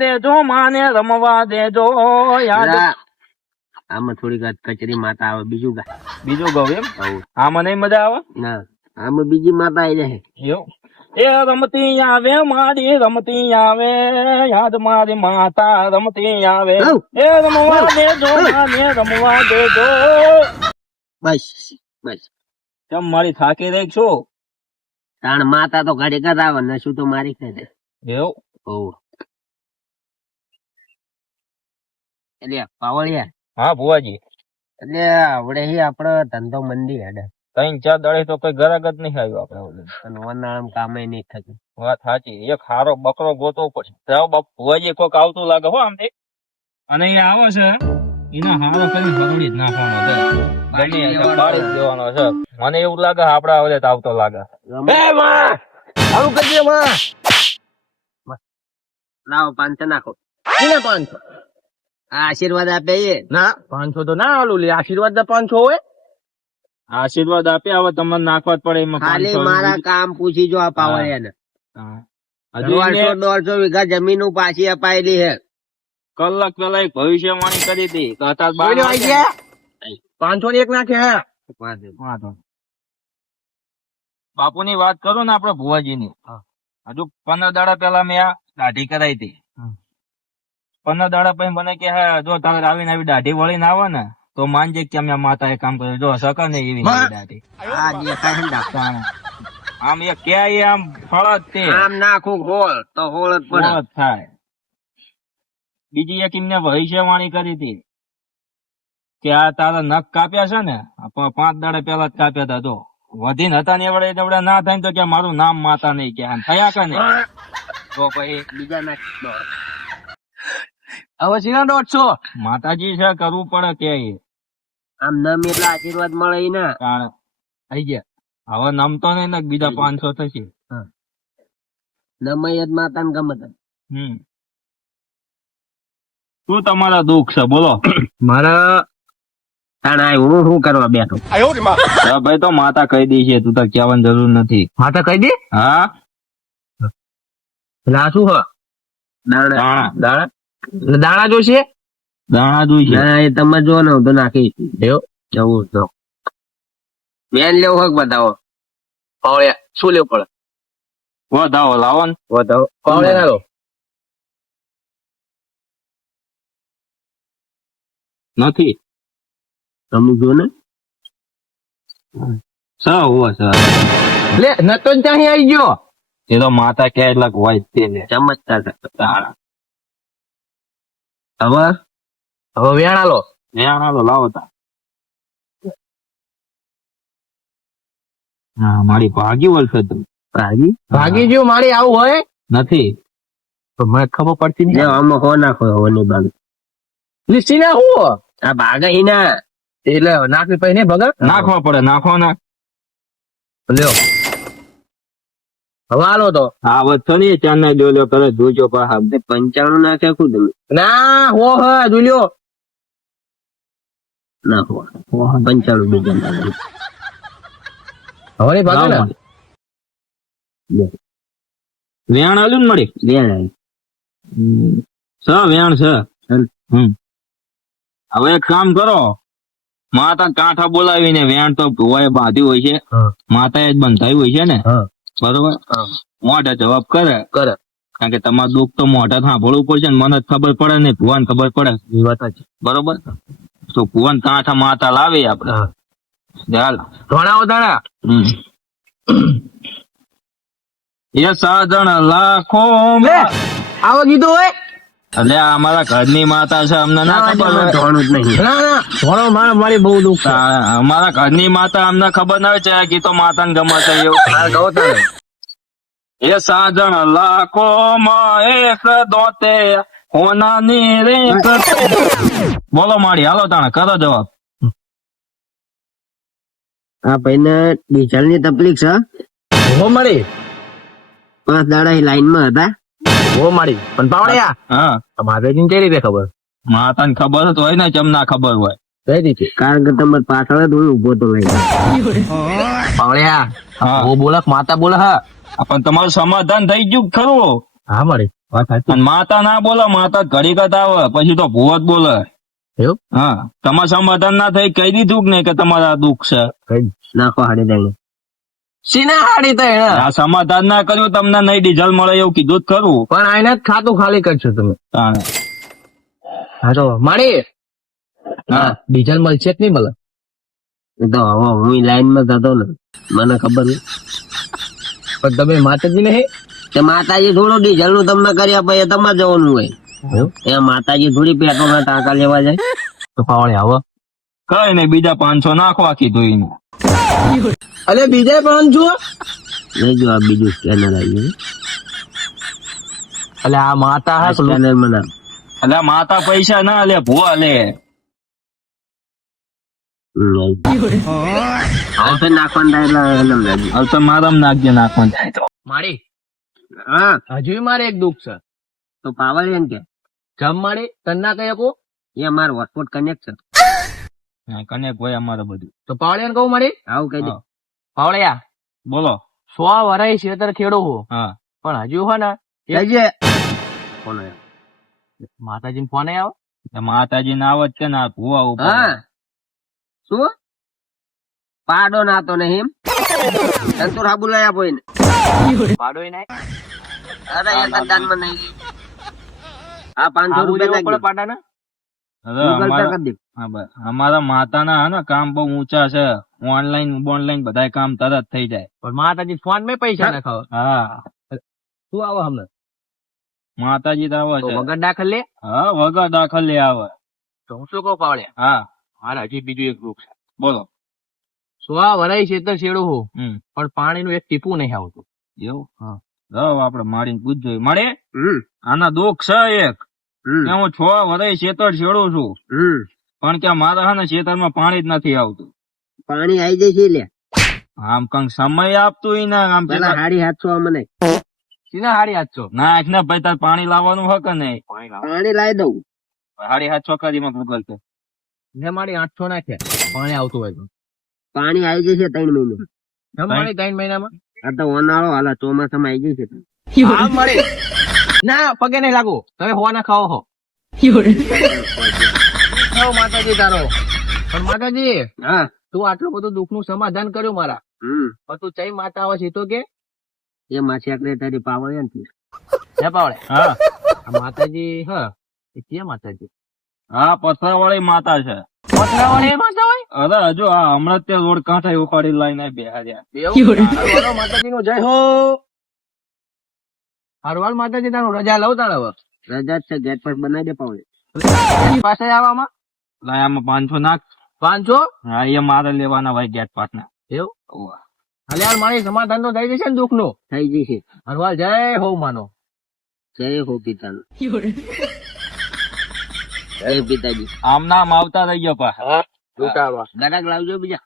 દેજો માને રમવા દેજો યાદ આમાં થોડીક વાર કચરી માતા આવે બીજું ગા બીજું ગયું એમ હવ. આમાં નહીં મજા આવે ના આમાં બીજી માતા આવી જાય એવું એ રમતી આવે મારી રમતી આવે યાદ મારી માતા રમતી આવે હઉ. એ રમવા દેજો માને રમવા દેજો બસ બસ કેમ મારી થાકી રહી છો તાણ માતા તો ઘડી કર આવે ને શું તો મારી કરે એવું હોવ. એટલે પાવળિયા હા ભુવાજી એટલે આવડે હી આપડે ધંધો મંદી હેડે 3-4 દાડે તો કઈ ગરાગ જ નહીં આવ્યું આપડે અને વનાળામાં કામે નહીં થતું વાત સાચી એક હારો બકરો ગોતવો પડશે જાઓ બાપ ભુવાજી કોક આવતું લાગે હો આમ અને એ આવે છે એનો હારો કરીને હરડી જ નાખવાનો છે ગમે તે પાડી જ દેવાનો છે મને એવું લાગે આપડા આવડે તો આવતો લાગે આવું કરજે માં લાવો 500 નાખો એને 500 આ આશીર્વાદ આપે એ ના 500 તો ના આલું લે આશીર્વાદ ના 500 હોય આશીર્વાદ આપે હવે તમને નાખવા જ પડે એમાં ખાલી 500 મારા કામ પૂછી જો આ પાવળિયાને હજુ એને 150 વીઘા જમીન પાછી અપાયેલી હે કલાક પેલા એક ભવિષ્યવાણી કરી હતી તો અત્યારે 500 ની એક નાખે હે બાપુ ની વાત કરું ને આપડે ભુવાજી ની હજુ 15 દાડા પેલા મેં આ દાઢી કરાઈ હતી 15 દાડા પછી મને કે હે જો તારે આવીને આવી દાઢી વળીને આવે ને તો માનજે કે અમે માતા એ કામ કર્યું જો સકા ને એવી દાઢી આ દેખાય છે ને ડાક્ટર આમ એ કે આમ ફળ જ તે આમ નાખું હોળ તો હોળ જ પડે ફળ જ થાય બીજી એક એમને ભવિષ્યવાણી કરી હતી કે આ તારા નખ કાપ્યા છે ને 5 દાડા પેલા જ કાપ્યા હતા જો વધીને હતા ને એવડે ના થાય ને તો કે મારું નામ માતા નહીં કે આમ થયા કે નહીં તો પછી બીજા નાખ હવે સીના 150 માતાજી છે કરવું પડે કે આમ નમ એટલા આશીર્વાદ મળે ઈ ને થઈ ગયા હવે નમતો નહીં ને બીજા 500 થશે નમય જ માતા ને ગમે તે શું તમારા દુઃખ છે બોલો મારા તાણ આય હું શું કરવા બેઠો ભાઈ તો માતા કહી દી છે તું તો કહેવાની જરૂર નથી માતા કહી દે હા એટલે આ શું હ દાણા દાણા દાણા જોશે દાણા જોઈશે એ તમે જો ને હું તો નાખી જવું તો બેન લેવું હક બતાવો પાવળિયા શું લેવું પડે વધાવો લાવો ને વધાવો પાવળિયા લો નથી તમે જો ને હોવા સર લે નતો ત્યાં આવી ગયો એ તો માતા કે એટલે હોય તે લે ચમત્કાર દાણા હવે હવે વેણા લો તો લાવો તા હા મારી ભાગી વળશે તું ભાગી ભાગી જો મારી આવું હોય નથી તો મને ખબર પડતી નહીં આમાં હો નાખો હોની ભાગ લીસી ના હું આ ભાગ ના એટલે નાખવી પછી નહીં ભગત નાખવા પડે નાખો ના લ્યો હવે હાલો તો આ વધતો નહીં ચાર ના ડોલ્યો કરે જોજો પાછા 95 નાખ્યા ખુદ ના હો હા જોલ્યો નાખો 95 બીજા હવે ભાગે ને વેણ આલ્યું ને મળી વેણ વેણ છે હવે એક કામ કરો માતા કાંઠા બોલાવીને વેણ તો હોય બાંધી હોય છે માતા જ બંધાઈ હોય છે ને બરોબર મોઢા જવાબ કરે કારણ કે તમારું દુઃખ તો મોઢા સાંભળવું પડશે ને મને ખબર પડે ને ભુવન ખબર પડે બરોબર તો ભુવન કાંઠા માતા લાવી આપડે ચાલ ધોણાઓ દાણા એ સાધન લાખો આવો કીધું હોય એટલે અમારા ઘરની માતા છે અમને ના ખબર ધોણું જ નહીં ધોણો મારી બહુ દુઃખ અમારા ઘરની માતા અમને ખબર ના હોય છે ગીતો માતા ને ગમે છે એવું એ સાધન લાખો માં એક દોતે હોનાની રે બોલો માડી હાલો તાણે કરો જવાબ આ ભાઈને ડીઝલ ની તકલીફ છે હો મળી 5 દાડા લાઈન માં હતા હો મળી પણ પાવડિયા હા મારે કઈ રીતે ખબર માતાને ખબર જ હોય ને ચમ ના ખબર હોય કઈ રીતે કારણ કે તમારે પાછળ જ હું ઉભો તો લઈ પાવડિયા હું બોલક માતા બોલે હા પણ તમારું સમાધાન થઈ ગયું ખરું હા મારી વાત સાચી. અને માતા ના બોલે, માતા ઘડી કત આવે પછી તો ભૂવત બોલે. એવું? હા, તમારે સમાધાન ના થઈ કહી દીધું કે નહીં કે તમારા આ દુઃખ છે? કઈ નાખો હાડી દઈને. સીના હાડી તો એને. આ સમાધાન ના કર્યું તમને નહીં ડીઝલ મળે એવું કીધું જ ખરું. પણ આઈને જ ખાતું ખાલી કરશો તમે. તાણે. હા તો મારી હા ડીઝલ મળશે કે નહીં મળે? એ તો હવે હું લાઈન માં જતો ને મને ખબર નહીં. પણ તમે માતાજી નહીં તે માતાજી થોડું ડીઝલ નું તમને કર્યા પછી તમારે જવાનું હોય. એ માતાજી થોડી પેટ્રોલ ના ટાંકા લેવા જાય. તો પાવડે આવો કઈ નહીં, બીજા 500 નાખવા કીધું એને. અરે બીજા 500 લઈ જો. આ બીજું સ્કેનર આવી ગયું. એટલે આ માતા હા સ્કેનર મને. એટલે માતા પૈસા ના લે, ભૂવા લે. હાલ તો નાખવાનું થાય એટલે હવે તો મારામ નાખજે, નાખવાનું થાય તો. મારી હા હજુ મારે એક દુઃખ છે. તો પાવર એમ કે જમ મારી તન ના કહી શકું એ મારો હોટસ્પોટ કનેક્ટ છે. કનેક હોય અમારે બધું. તો પાવળિયાને કહું મારી આવું કહી દે. હા. પાવળિયા બોલો. 100 વરાઈ ખેતર ખેડું હું હા, પણ હજુ હે ને ફોન માતાજી ફોન આવ્યો. માતાજી ના આવત છે ને આ ભૂવા ઉપર. હા શું પાડો નાતો નહીં એમ સંતુર હાબુ લઈ આપો એને. પાડો નહીં. અરે એક જ દાનમાં નહીં. આ 500 રૂપિયા પડે પાડાના. હવે અમારા માતા ના ને કામ બહુ ઊંચા છે. ઓનલાઈન બધા કામ તરત થઈ જાય. પણ માતાજી ફોન માં પૈસા નાખાવ. હા, શું આવો હમણાં માતાજી તો આવે છે. વગર દાખલ લે. હા, વગર દાખલ લે આવે. તો હું શું કહું પાવળિયા? હા, મારે હજી બીજું એક દુઃખ છે. બોલો. 100 વરાઈ ખેતર છેડું હું હમ પણ પાણીનું એક ટીપું નહીં આવતું. એવું? હા. આપડે મારીને પૂછજો. મળે આના દુઃખ છે એક કે હું 6 વર્ષ ખેતર છેડું છું પણ કે મારા હા ને ખેતરમાં પાણી જ નથી આવતું. પાણી આવી જશે લે. આમ કંઈક સમય આપતું ઈ ના. આમ પેલા હાડી 700 મને સીના હાડી 700 નાખ ને ભાઈ, તાર પાણી લાવવાનું હક નહીં. પાણી લાવી દઉં. 750 કરીમાં ગૂગલ પે. ને મારી 800 નાખ્યા પાણી આવતું હોય તો. પાણી આવી જશે 3 મહિને. મારી 3 મહિનામાં આ તો ઉનાળો હાલ ચોમાસામાં આવી જશે. હા મળી ના પગે નહીં લાગુ. તમે હોવાના ખાઓ હો. માતાજી તારો. પણ માતાજી હા તું આટલું બધું દુઃખ નું સમાધાન કર્યું મારા. પણ તું ચઈ માતા આવે છે તો કે એ માં સેક્રેટરી પાવળે નથી. હે પાવળે? હા, માતાજી હા એ કે માતાજી હા, પથરાવાળી માતા છે. પથરાવાળી માતા હોય? અરે હજુ આ હમણાં ત્યાં રોડ કાંઠે ઉપાડી લાઈને બેહાડ્યા. માતાજી નો જય હો. હરવાલ માતાજી તારું રજા લઉં તારે હવે. રજા જ છે. ગેટ પર બનાવી દે પાવડે. પાસે આવવામાં આમાં 500 નાખ. 500 હા, એ મારે લેવાના ભાઈ ગેટ પાસ ના. એવું હાલ યાર મારી સમાધાન તો થઈ જશે ને દુઃખ નું? થઈ જશે. હરવાલ જય હો માનો. જય હો પિતાનું. જય પિતાજી. આમ નામ આવતા રહી ગયો પા. ગરાક લાવજો બીજા.